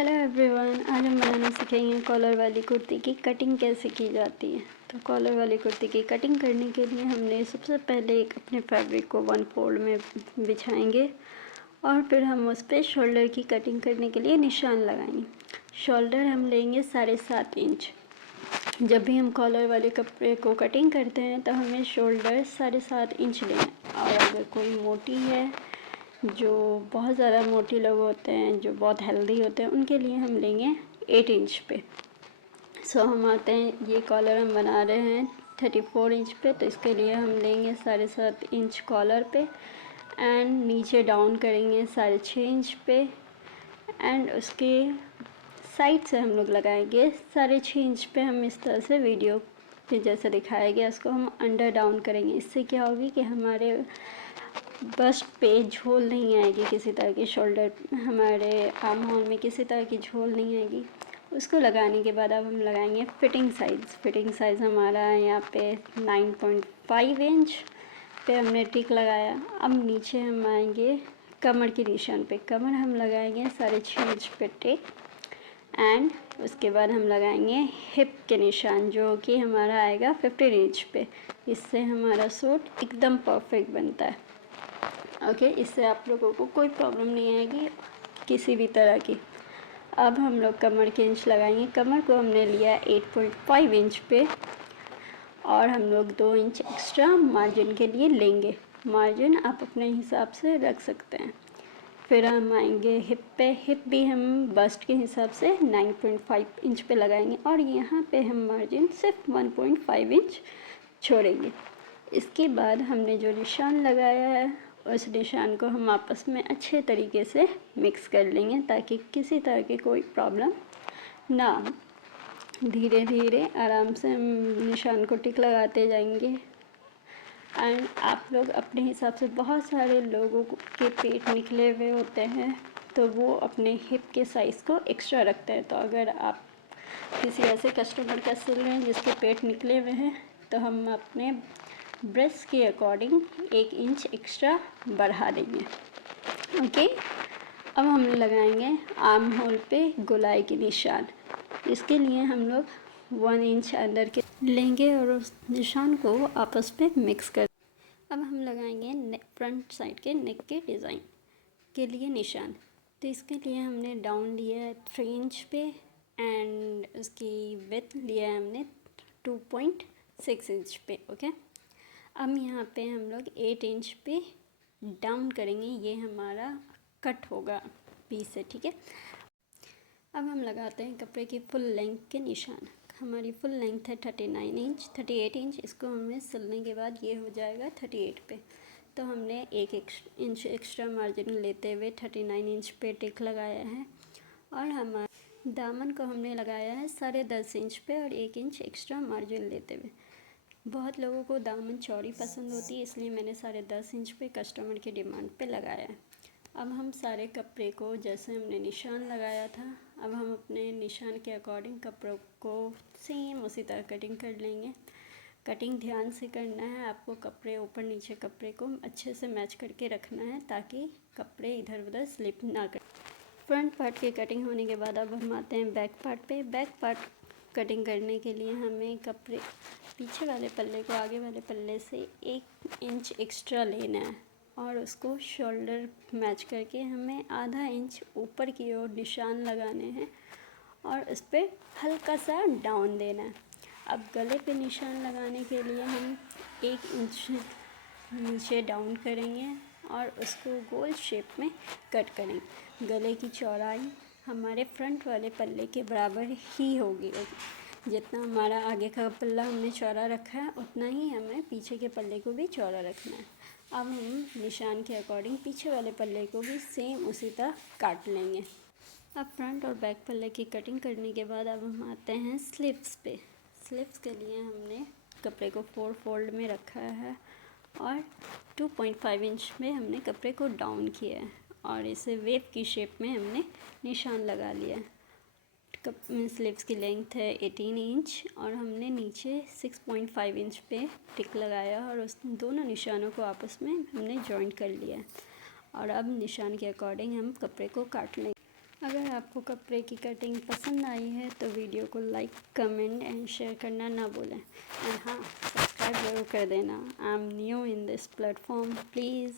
Hello everyone, आज हम बनाना सीखेंगे कॉलर वाली कुर्ती की कटिंग कैसे की जाती है। तो कॉलर वाली कुर्ती की कटिंग करने के लिए हमने सबसे पहले एक अपने फैब्रिक को 1/4 में बिछाएंगे और फिर हम उस पर शोल्डर की कटिंग करने के लिए निशान लगाएंगे। शोल्डर हम लेंगे 7.5 इंच। जब भी हम कॉलर वाले कपड़े को कटिंग करते हैं तो हमें शोल्डर 7.5 इंच लेना है। और अगर कोई मोटी है, जो बहुत ज़्यादा मोटे लोग होते हैं, जो बहुत हेल्दी होते हैं, उनके लिए हम लेंगे 8 इंच पे। हम आते हैं, ये कॉलर हम बना रहे हैं 34 इंच पे, तो इसके लिए हम लेंगे 7.5 इंच कॉलर पे एंड नीचे डाउन करेंगे 6.5 इंच पे एंड उसके साइड से हम लोग लगाएंगे 6.5 इंच पे। हम इस तरह से वीडियो पे जैसे दिखाया गया उसको हम अंडर डाउन करेंगे। इससे क्या होगी कि हमारे बस्ट पे झोल नहीं आएगी, किसी तरह की शोल्डर हमारे आर्म होल में किसी तरह की झोल नहीं आएगी। उसको लगाने के बाद अब हम लगाएंगे फिटिंग साइज़ हमारा है यहाँ पे 9.5 इंच पे हमने टिक लगाया। अब नीचे हम आएंगे कमर के निशान पे, कमर हम लगाएंगे 6.5 इंच पे टिक एंड उसके बाद हम लगाएंगे हिप के निशान जो कि हमारा आएगा 15 इंच पे। इससे हमारा सूट एकदम परफेक्ट बनता है। ओके, इससे आप लोगों को कोई प्रॉब्लम नहीं आएगी किसी भी तरह की। अब हम लोग कमर के इंच लगाएंगे। कमर को हमने लिया 8.5 इंच पे और हम लोग 2 इंच एक्स्ट्रा मार्जिन के लिए लेंगे। मार्जिन आप अपने हिसाब से रख सकते हैं। फिर हम आएंगे हिप पे। हिप भी हम बस्ट के हिसाब से 9.5 इंच पे लगाएंगे और यहाँ पे हम मार्जिन सिर्फ 1.5 इंच छोड़ेंगे। इसके बाद हमने जो निशान लगाया है उस निशान को हम आपस में अच्छे तरीके से मिक्स कर लेंगे ताकि किसी तरह की कोई प्रॉब्लम ना हो। धीरे धीरे आराम से हम निशान को टिक लगाते जाएंगे एंड आप लोग अपने हिसाब से, बहुत सारे लोगों के पेट निकले हुए होते हैं तो वो अपने हिप के साइज़ को एक्स्ट्रा रखते हैं। तो अगर आप किसी ऐसे कस्टमर का सिल रहे हैं जिसके पेट निकले हुए हैं तो हम अपने ब्रेस्ट के अकॉर्डिंग 1 इंच एक्स्ट्रा बढ़ा देंगे। ओके, अब हम लगाएंगे आर्म होल पे गोलाई के निशान। इसके लिए हम लोग 1 इंच अंदर के लेंगे और उस निशान को आपस में मिक्स कर। अब हम लगाएंगे फ्रंट साइड के नेक के डिज़ाइन के लिए निशान। तो इसके लिए हमने डाउन लिया है 3 इंच पे एंड उसकी विड्थ लिया है हमने 2.6 इंच पे। ओके, अब यहाँ पे हम लोग 8 इंच पे डाउन करेंगे। ये हमारा कट होगा पीस से, ठीक है। अब हम लगाते हैं कपड़े की फुल लेंथ के निशान। हमारी फुल लेंथ है 38 इंच। इसको हमें सिलने के बाद ये हो जाएगा 38 पे। तो हमने 1 इंच एक्स्ट्रा मार्जिन लेते हुए 39 इंच पे टिक लगाया है और हमारे दामन को हमने लगाया है 10.5 इंच पे और 1 इंच एक्स्ट्रा मार्जिन लेते हुए। बहुत लोगों को दामन चौड़ी पसंद होती है, इसलिए मैंने 10.5 इंच पे कस्टमर की डिमांड पे लगाया है। अब हम सारे कपड़े को जैसे हमने निशान लगाया था, अब हम अपने निशान के अकॉर्डिंग कपड़ों को सेम उसी तरह कटिंग कर लेंगे। कटिंग ध्यान से करना है आपको, कपड़े ऊपर नीचे कपड़े को अच्छे से मैच करके रखना है ताकि कपड़े इधर उधर स्लिप ना करें। फ्रंट पार्ट की कटिंग होने के बाद अब हम आते हैं बैक पार्ट पे। बैक पार्ट कटिंग करने के लिए हमें कपड़े पीछे वाले पल्ले को आगे वाले पल्ले से 1 इंच एक्स्ट्रा लेना है और उसको शोल्डर मैच करके हमें आधा इंच ऊपर की ओर निशान लगाने हैं और उस पर हल्का सा डाउन देना है। अब गले पे निशान लगाने के लिए हम 1 इंच नीचे डाउन करेंगे और उसको गोल शेप में कट करेंगे। गले की चौड़ाई हमारे फ्रंट वाले पल्ले के बराबर ही होगी। जितना हमारा आगे का पल्ला हमने चौड़ा रखा है उतना ही हमें पीछे के पल्ले को भी चौड़ा रखना है। अब हम निशान के अकॉर्डिंग पीछे वाले पल्ले को भी सेम उसी तरह काट लेंगे। अब फ्रंट और बैक पल्ले की कटिंग करने के बाद अब हम आते हैं स्लीव्स पे। स्लीव्स के लिए हमने कपड़े को 4 फोल्ड में रखा है और 2.5 इंच में हमने कपड़े को डाउन किया है और इसे वेव की शेप में हमने निशान लगा लिया है। स्लीव्स की लेंथ है 18 इंच और हमने नीचे 6.5 इंच पे टिक लगाया और उस दोनों निशानों को आपस में हमने जॉइंट कर लिया है। और अब निशान के अकॉर्डिंग हम कपड़े को काट लेंगे। अगर आपको कपड़े की कटिंग पसंद आई है तो वीडियो को लाइक, कमेंट एंड शेयर करना ना भूलें। एंड हाँ, सब्सक्राइब जरूर कर देना। I am new in this platform, please.